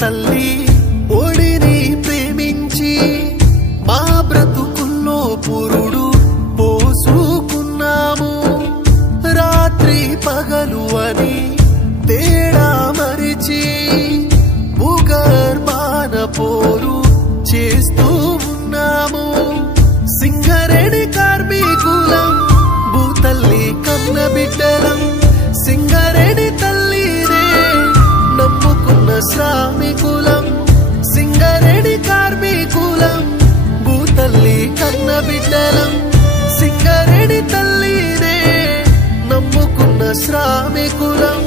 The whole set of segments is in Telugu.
తల్లి ఓడిని ప్రేమించి మా బ్రతుకుల్లో పురుడు పోసుకున్నాము. రాత్రి పగలు అని తేడా మరిచి భూగర్భాన పోరు చేస్తూ ఉన్నాము. సింగరేణి కార్మికులం, భూతల్లి కన్న బిడ్డలం. సింగరేణి తల్లినే నమ్ముకున్న శ్రామికులం. సింగరేణి కార్మికులం, భూతల్లి కన్న బిడ్డలం. సింగరేణి తల్లినే నమ్ముకున్న శ్రామికులం.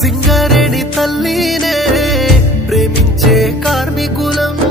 సింగరేణి తల్లినే ప్రేమించే కార్మికులం.